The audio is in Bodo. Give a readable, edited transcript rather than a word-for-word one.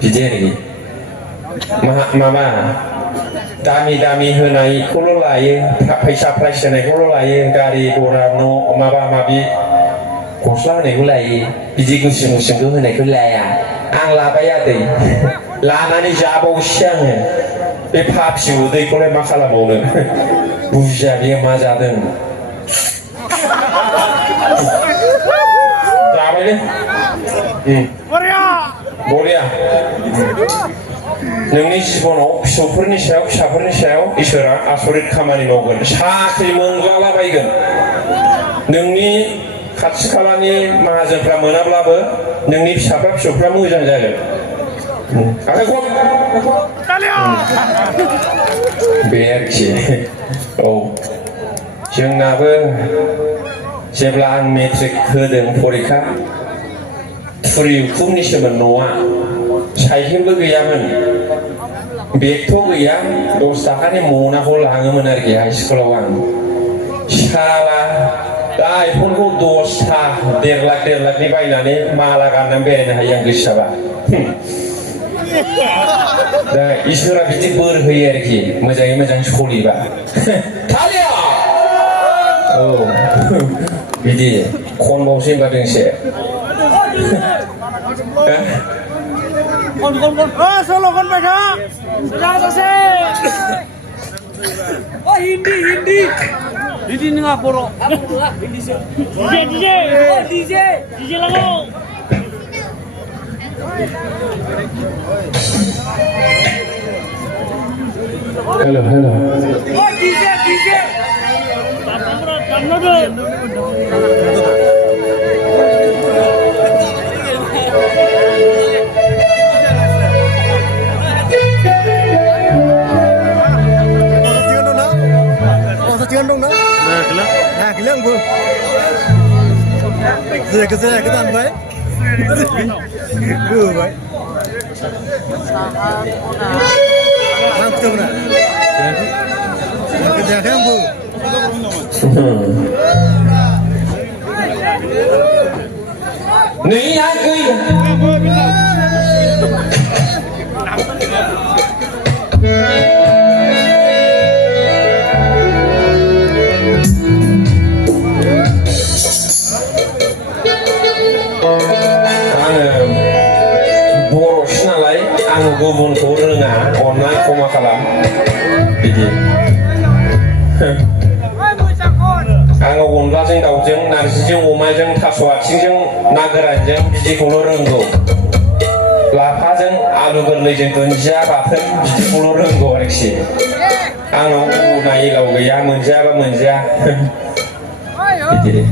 बिदि आरोखि माबा दामि होनायखौल' लायो फैसा प्राइस होनायखौल' लायो गारि घरा न' माबा माबि गस्ला होनायखौ लायो बिदि गुसुं होनायखौ लाया आं लाबाय आदै लानानै जाबावसै आङो बे फाफि उदैखौलाय मा खालामबावनो बुजिया बेयो मा जादों जाबायलै बरिया नोंनि जिबनाव फिसौफोरनि सायाव फिसाफोरनि सायाव इसोरा आसरित खामानि मावगोन साख्रि मोनजालाबायगोन नोंनि खाथि खालानि माहाजोनफ्रा मोनाब्लाबो नोंनि फिसाफ्रा फिसौफ्रा मोजां जागोन बे आरोखि औ जोंनाबो जेब्ला आं मेट्रिक होदों परिखा थुरि उखुमनिसोमोन न'आ साइकेलबो गैयामोन बेगथ' गैया 10 थाखानि मनाखौ लाङोमोन आरोखि हाइ स्कुलाव आं साला दा आइफनखौ 10था 1.5 लाखनि बायनानै माला गाननानै बेरायनो हायो आं गोसो जाबा दा इसोरा बिदि बोर होयो आरोखि मोजाङै मोजां सलिबा औ बिदि खनबावसै होनबा दोंसे solo con mereka sudah selesai oh Hindi nggak poro DJ langsung halo oh DJ dong nah kelang bu saya ketan baik bu baik langsung nah kerjakan bu nih lagi आं गुबुनखौ रोङा अननाय खमा खालाम बिदि आङो अनलाजों दाउजों नारजिजों अमाजों थास' आथिंजों ना गोरानजों बिदिखौल' रोंगौ लाफाजों आलु गोरलैजों दुन्दिया बाथोन बिदिखौल' रोंगौ आरोखि आंनाव गुबुना एलाव गैया मोनजायाबा मोनजाया बिदि